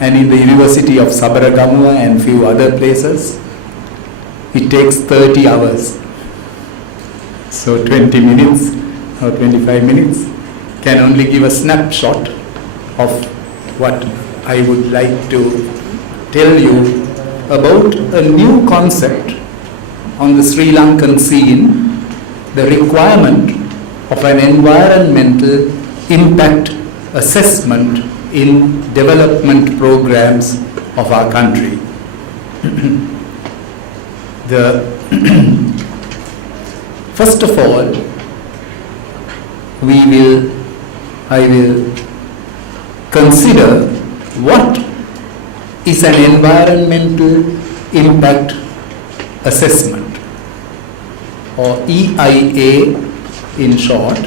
and in the University of Sabaragamuwa and few other places, it takes 30 hours. So 20 minutes or 25 minutes can only give a snapshot of what I would like to tell you about a new concept on the Sri Lankan scene, the requirement of an environmental impact assessment in development programs of our country. First of all, I will consider what is an environmental impact assessment, or EIA in short.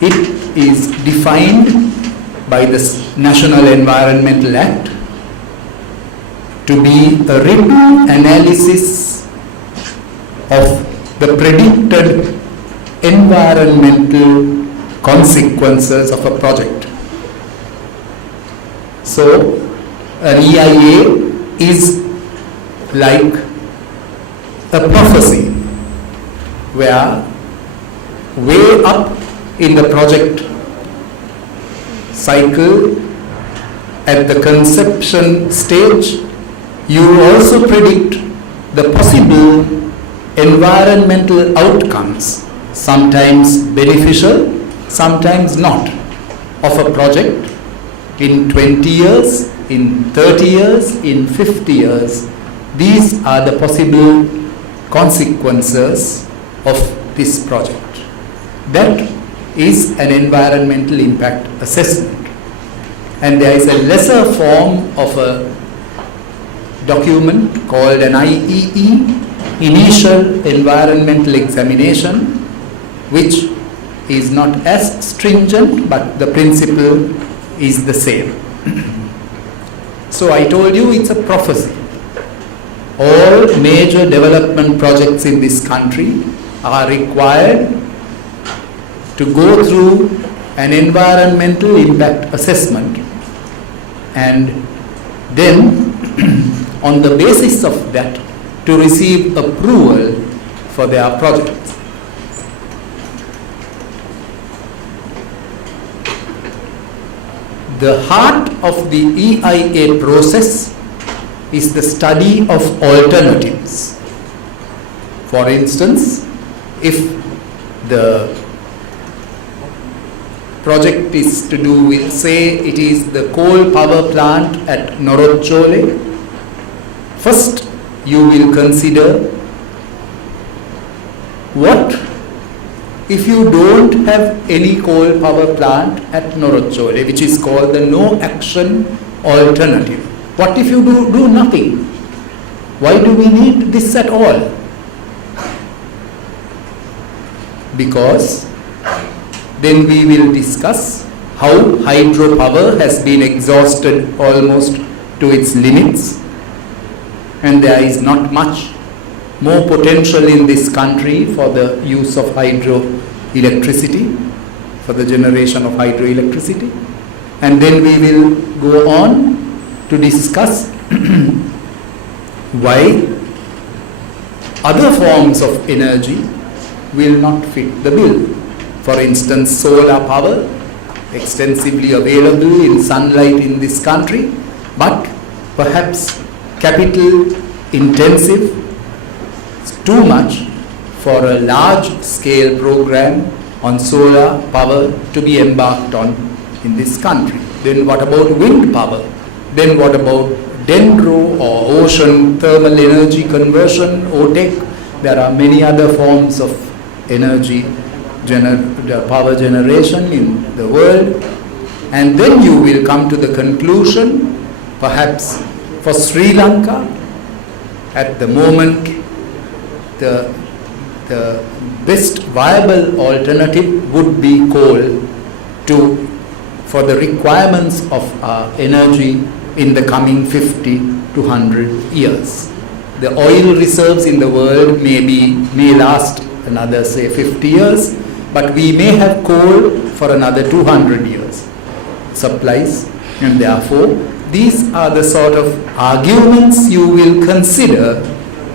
It is defined by the National Environmental Act to be a written analysis of the predicted environmental consequences of a project. So, an EIA is like a prophecy where way up in the project cycle, at the conception stage, you also predict the possible environmental outcomes, sometimes beneficial, sometimes not, of a project in 20 years, in 30 years, in 50 years. These are the possible consequences of this project. That is an environmental impact assessment. And there is a lesser form of a document called an IEE, Initial Environmental Examination, which is not as stringent, but the principle is the same. So I told you it's a prophecy. All major development projects in this country are required to go through an environmental impact assessment, and then on the basis of that to receive approval for their projects. The heart of the EIA process is the study of alternatives. For instance, if the project is to do with, say, it is the coal power plant at Norotchole, first you will consider what if you don't have any coal power plant at Norotchole, which is called the no action alternative. What if you do nothing? Why do we need this at all? Because then we will discuss how hydropower has been exhausted almost to its limits, and there is not much more potential in this country for the use of hydroelectricity, for the generation of hydroelectricity. And then we will go on to discuss why other forms of energy will not fit the bill. For instance, solar power, extensively available in sunlight in this country, but perhaps capital intensive, too much for a large scale program on solar power to be embarked on in this country. Then what about wind power? Then what about dendro or ocean thermal energy conversion, OTEC? There are many other forms of energy power generation in the world. And then you will come to the conclusion, perhaps for Sri Lanka, at the moment, the best viable alternative would be coal for the requirements of our energy in the coming 50 to 100 years. The oil reserves in the world may last another, say, 50 years, but we may have coal for another 200 years. Supplies And therefore, these are the sort of arguments you will consider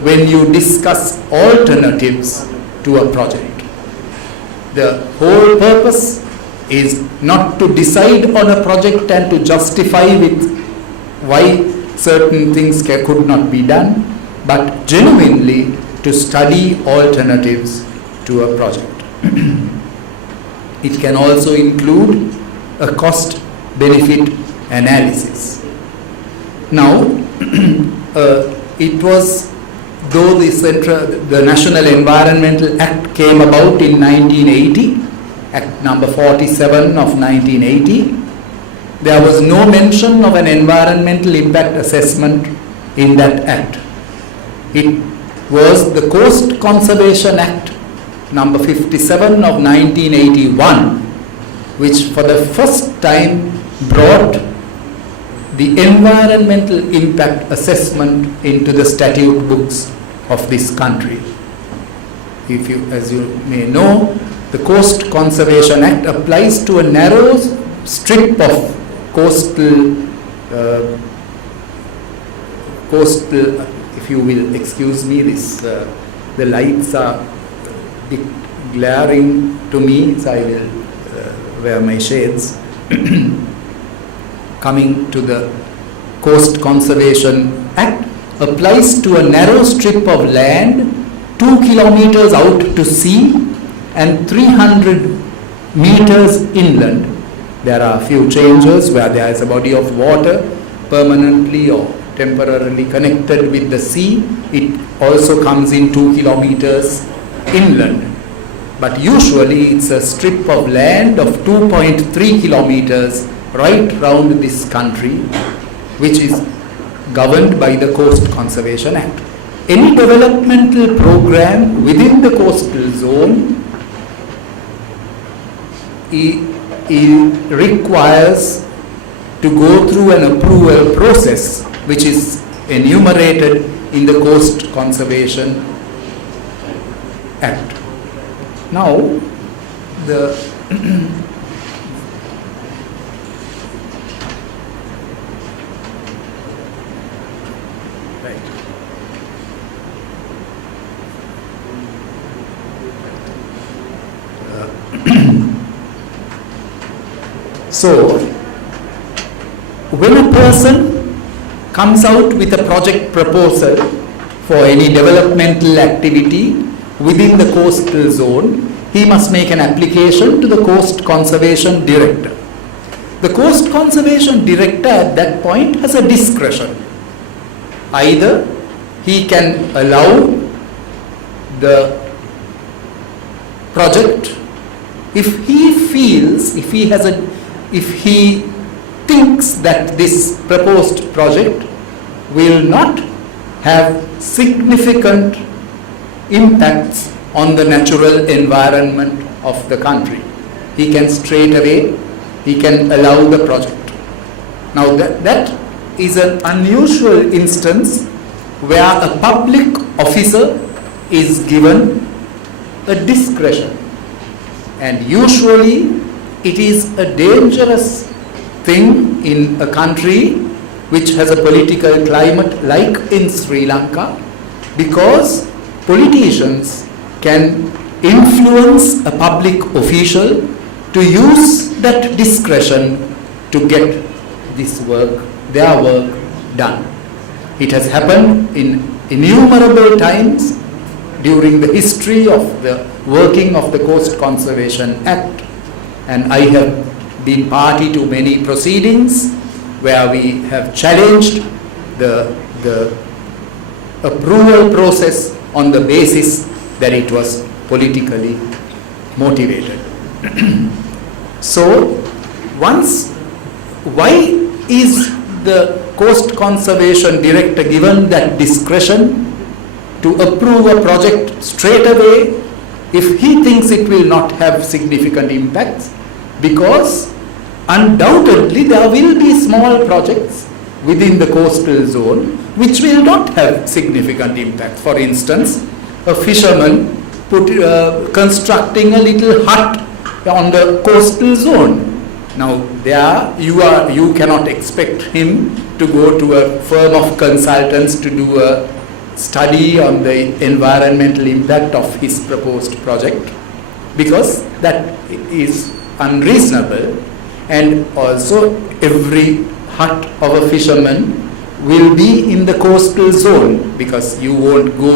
when you discuss alternatives to a project. The whole purpose is not to decide on a project and to justify with why certain things could not be done, but genuinely to study alternatives to a project. It can also include a cost-benefit analysis. Now, it was, though the National Environmental Act came about in 1980, Act number 47 of 1980, there was no mention of an environmental impact assessment in that act. It was the Coast Conservation Act number 57 of 1981, which for the first time brought the environmental impact assessment into the statute books of this country. As you may know, the Coast Conservation Act applies to a narrow strip of coastal, if you will excuse me, the lights are glaring to me, so I will wear my shades. Coming to the Coast Conservation Act, applies to a narrow strip of land 2 kilometers out to sea and 300 meters inland. There are a few changes where there is a body of water permanently or temporarily connected with the sea. It also comes in 2 kilometers inland. But usually it's a strip of land of 2.3 kilometers right round this country, which is governed by the Coast Conservation Act. Any developmental program within the coastal zone requires to go through an approval process, which is enumerated in the Coast Conservation Act. Now, the so, when a person comes out with a project proposal for any developmental activity within the coastal zone, he must make an application to the Coast Conservation Director. The Coast Conservation Director at that point has a discretion. Either he can allow the project if he feels, if he thinks that this proposed project will not have significant impacts on the natural environment of the country. He can straight away, he can allow the project. Now that is an unusual instance where a public officer is given a discretion, and usually it is a dangerous thing in a country which has a political climate like in Sri Lanka, because politicians can influence a public official to use that discretion to get this work, their work done. It has happened in innumerable times during the history of the working of the Coast Conservation Act, and I have been party to many proceedings where we have challenged the approval process on the basis that it was politically motivated. So, why is the Coast Conservation Director given that discretion to approve a project straight away if he thinks it will not have significant impacts? Because undoubtedly there will be small projects within the coastal zone which will not have significant impact. For instance, a fisherman constructing a little hut on the coastal zone. Now, you cannot expect him to go to a firm of consultants to do a study on the environmental impact of his proposed project, because that is unreasonable. And also, every hut of a fisherman will be in the coastal zone, because you won't go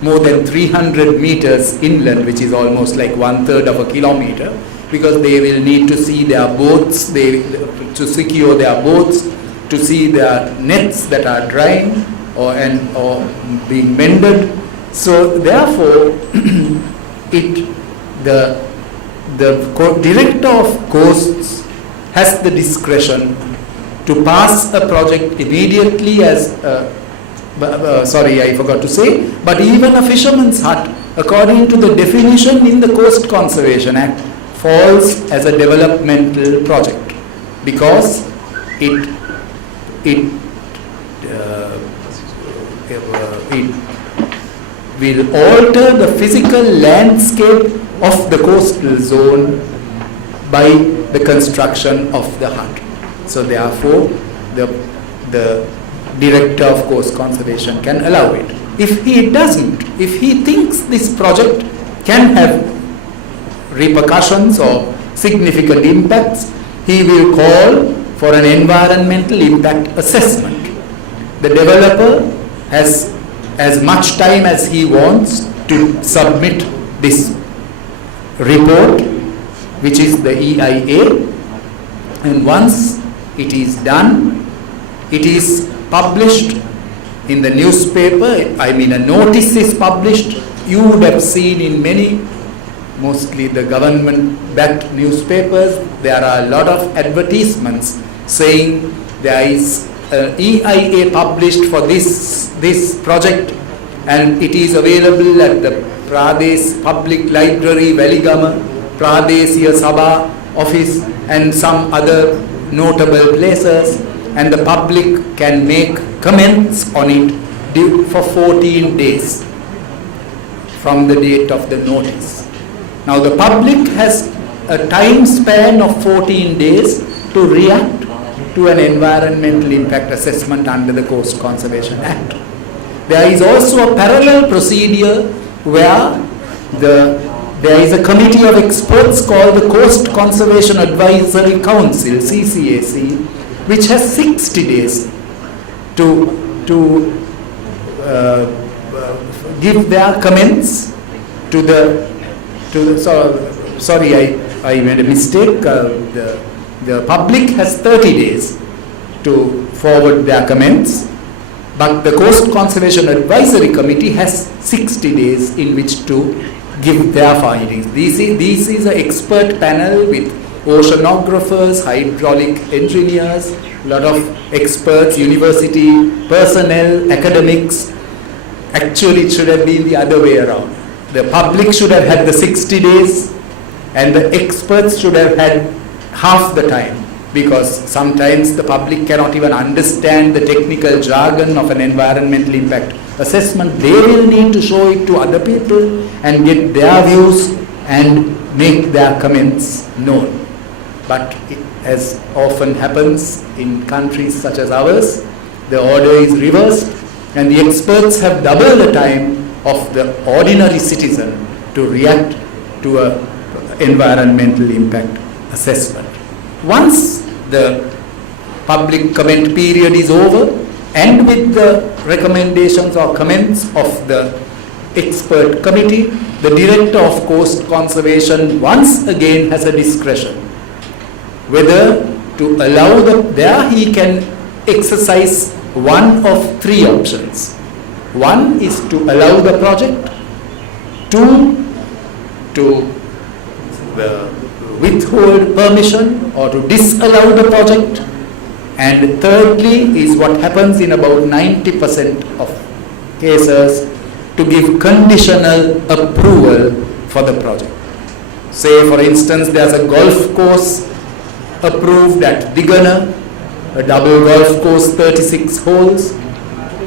more than 300 meters inland, which is almost like 1/3 of a kilometer, because they will need to see their boats, to secure their boats, to see their nets that are drying or being mended. So therefore, the director of coasts has the discretion to pass a project immediately as, sorry, I forgot to say, but even a fisherman's hut, according to the definition in the Coast Conservation Act, falls as a developmental project, because it will alter the physical landscape of the coastal zone by the construction of the hut. So therefore, the director of coast conservation can allow it. If he doesn't, if he thinks this project can have repercussions or significant impacts, he will call for an environmental impact assessment. The developer has as much time as he wants to submit this report, which is the EIA, and once it is done, it is published in the newspaper. I mean, a notice is published. You would have seen in many, mostly the government-backed newspapers, there are a lot of advertisements saying there is an EIA published for this project, and it is available at the Pradesh Public Library, Veligama, Pradeshiya Sabha office, and some other notable places, and the public can make comments on it for 14 days from the date of the notice. Now the public has a time span of 14 days to react to an environmental impact assessment under the Coast Conservation Act. There is also a parallel procedure where there is a committee of experts called the Coast Conservation Advisory Council, CCAC, which has 60 days to give their comments to the sorry, I made a mistake. The public has 30 days to forward their comments, but the Coast Conservation Advisory Committee has 60 days in which to give their findings. This is an expert panel with oceanographers, hydraulic engineers, a lot of experts, university personnel, academics. Actually, it should have been the other way around. The public should have had the 60 days and the experts should have had half the time, because sometimes the public cannot even understand the technical jargon of an environmental impact assessment. They will need to show it to other people and get their views and make their comments known. But as often happens in countries such as ours, the order is reversed and the experts have double the time of the ordinary citizen to react to an environmental impact assessment. Once the public comment period is over, and with the recommendations or comments of the expert committee, the director of coast conservation once again has a discretion whether to allow there he can exercise one of three options. One is to allow the project, two, to withhold permission or to disallow the project, and thirdly is what happens in about 90% of cases, to give conditional approval for the project. Say for instance there's a golf course approved at Digana, a double golf course, 36 holes.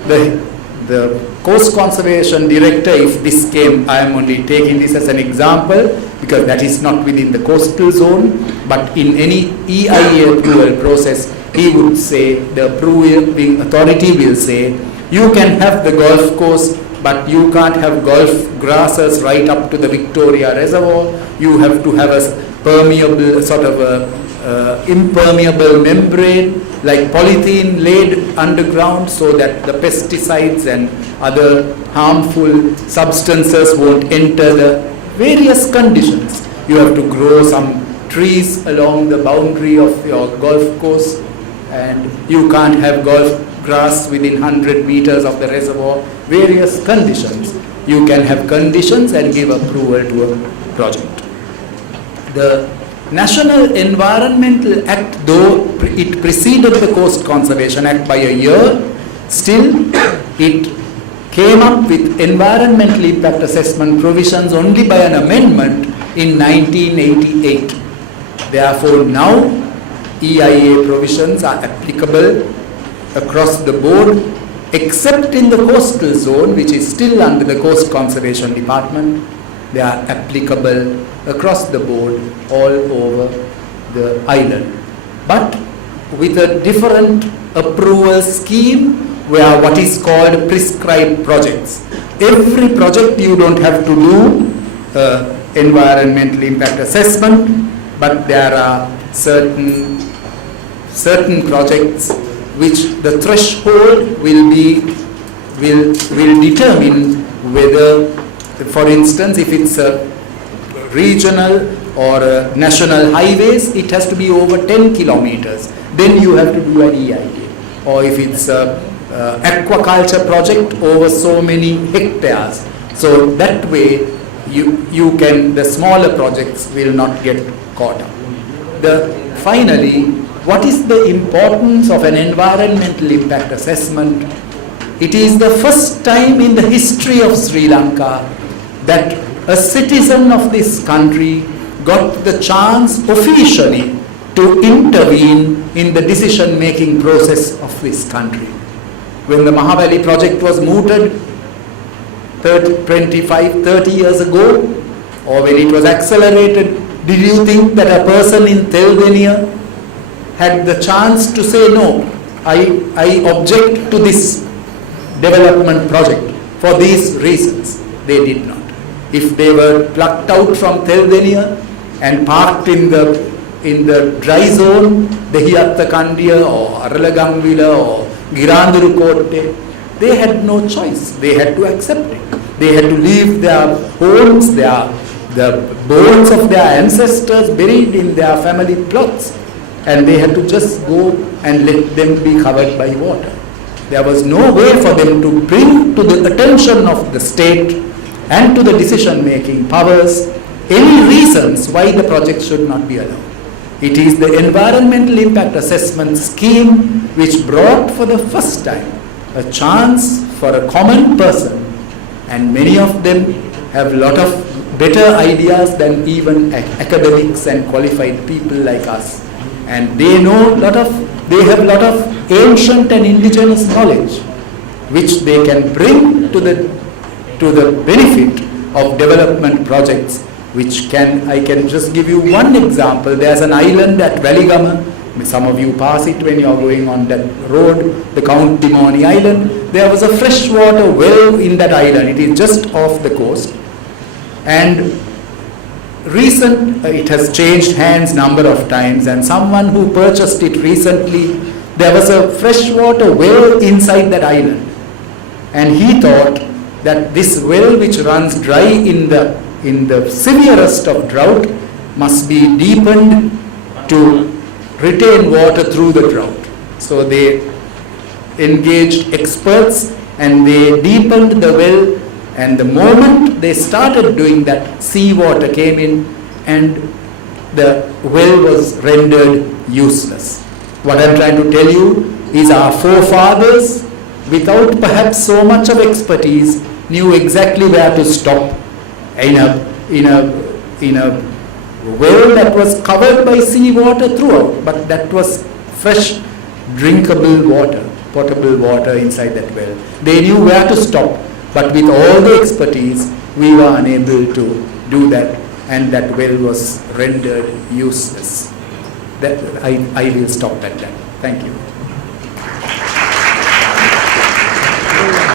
The the Coast Conservation Director, if this came, I am only taking this as an example because that is not within the coastal zone, but in any EIA approval process, he would say, the approving authority will say, you can have the golf course, but you can't have golf grasses right up to the Victoria Reservoir. You have to have a permeable, sort of a impermeable membrane like polythene laid underground so that the pesticides and other harmful substances won't enter the various conditions. You have to grow some trees along the boundary of your golf course, and you can't have golf grass within 100 meters of the reservoir, various conditions. You can have conditions and give approval to a project. The National Environmental Act, though it preceded the Coast Conservation Act by a year, still it came up with environmental impact assessment provisions only by an amendment in 1988. Therefore, now EIA provisions are applicable across the board, except in the coastal zone, which is still under the Coast Conservation Department. They are applicable across the board all over the island, but with a different approval scheme where what is called prescribed projects. Every project you don't have to do environmental impact assessment, but there are certain projects which the threshold will determine whether, for instance, if it's a regional or a national highways, it has to be over 10 kilometers. Then you have to do an EIA. Or if it's a aquaculture project over so many hectares. So that way the smaller projects will not get caught up. Finally, what is the importance of an environmental impact assessment? It is the first time in the history of Sri Lanka that a citizen of this country got the chance officially to intervene in the decision-making process of this country. When the Mahavali project was mooted 30 years ago, or when it was accelerated, did you think that a person in Telvenia had the chance to say, no, I object to this development project for these reasons? They did not. If they were plucked out from Telvenia and parked in the dry zone, the Hiyattakandiya or Aralagamvila or Girandurukotte, they had no choice. They had to accept it. They had to leave their homes, the bones of their ancestors buried in their family plots, and they had to just go and let them be covered by water. There was no way for them to bring to the attention of the state and to the decision-making powers any reasons why the project should not be allowed. It is the environmental impact assessment scheme which brought for the first time a chance for a common person, and many of them have a lot of better ideas than even academics and qualified people like us, and they have a lot of ancient and indigenous knowledge which they can bring to the benefit of development projects, I can just give you one example. There's an island at Valigama. Some of you pass it when you are going on that road, the Count Dimoni Island. There was a freshwater well in that island. It is just off the coast. And it has changed hands number of times, and someone who purchased it recently, there was a freshwater well inside that island. And he thought that this well, which runs dry in the severest of drought, must be deepened to retain water through the drought. So they engaged experts and they deepened the well, and the moment they started doing that, seawater came in and the well was rendered useless. What I'm trying to tell you is our forefathers, without perhaps so much of expertise, knew exactly where to stop in a well that was covered by seawater throughout, but that was fresh drinkable water, potable water inside that well. They knew where to stop, but with all the expertise, we were unable to do that, and that well was rendered useless. That I will stop at that. Thank you.